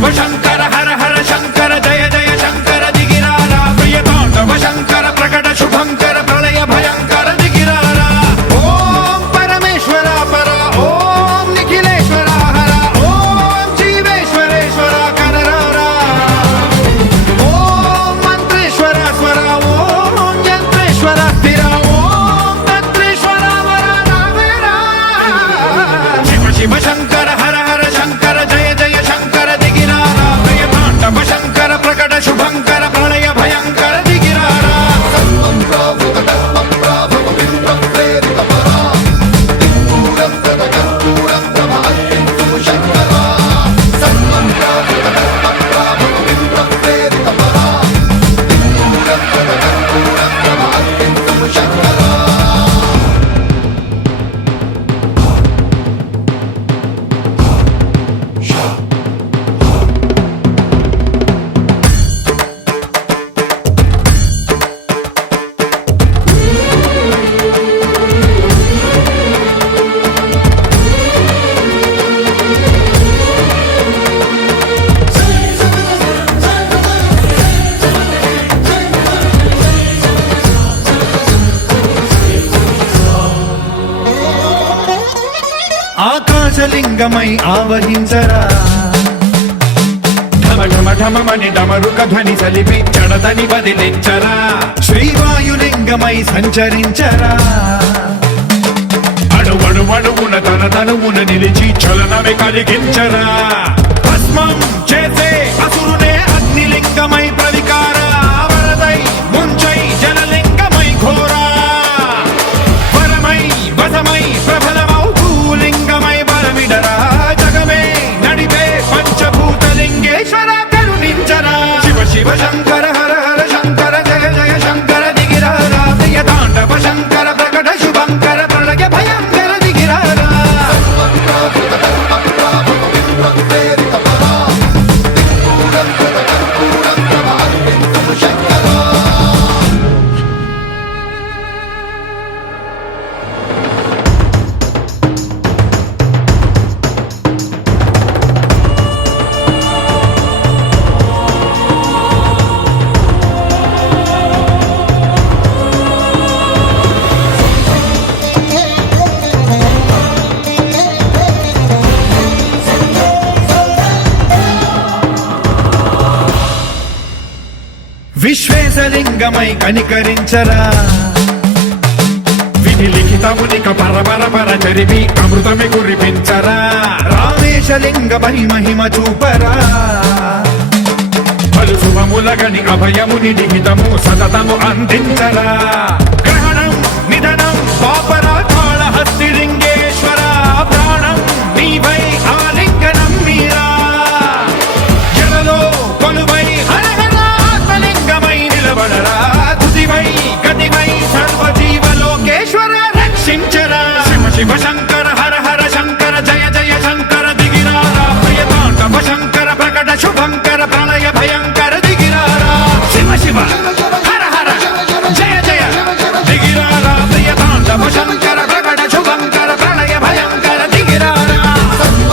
శివ శంకర హర హర శంకర జయ జయ శంకర దిగిరారా ప్రియ తాండవ శంకర ప్రకట శుభంకర ప్రళయ భయంకర దిగిరారా ఓం పరమేశ్వర పర ఓం నిఖిలేశ్వర హర ఓం జీవేశ్వరేశ్వర కనరారా ఓం మంత్రేశ్వర స్వర ఓం యంత్రేశ్వర స్థిర ఓం తంత్రేశ్వర వర నావేరా శివ శివ శంకర హర హర శంకర జయ జయ శంకర దిగిరారా ప్రియ తాండవ శంకర ప్రకట శుభంకర ప్రళయ భయంకర దిగిరారా ఆకాశలింగమై ఆవహించరా ఢమ ఢమ ఢమమని డమరుక ధ్వని సలిపి చడదని వదిలించరా శ్రీవాయులింగమై సంచరించరా అణువణువున తన తనువున నిలిచి చలనమే కలిగించరా భస్మం చేసే అసురునే అగ్నిలింగమై ప్రవికార వరదై ముంచై జలలింగమై ఘోరా వరమై వసమై ప్రబలమౌ భూలింగమై బలమిడరా జగమే నడిపే పంచభూతలింగేశ్వర కరుణించరా శివ శివ శంకర హర హర శంకర జయ జయ శంకర దిగిరారా ప్రియ తాండవ శంకర ప్రకట శుభంకర ప్రళయ భయంకర దిగిరారా విశ్వేశలింగమై కనికరించరా విధి లిఖితమునిక పరపర పర చరివి అమృతమి కురిపించరా రామేశలింగమై మహిమ చూపరా పలు శుభములగని అభయముని లిఖితము సతతము అందించరా గ్రహణం నిధనం పాపరా కాళహస్తి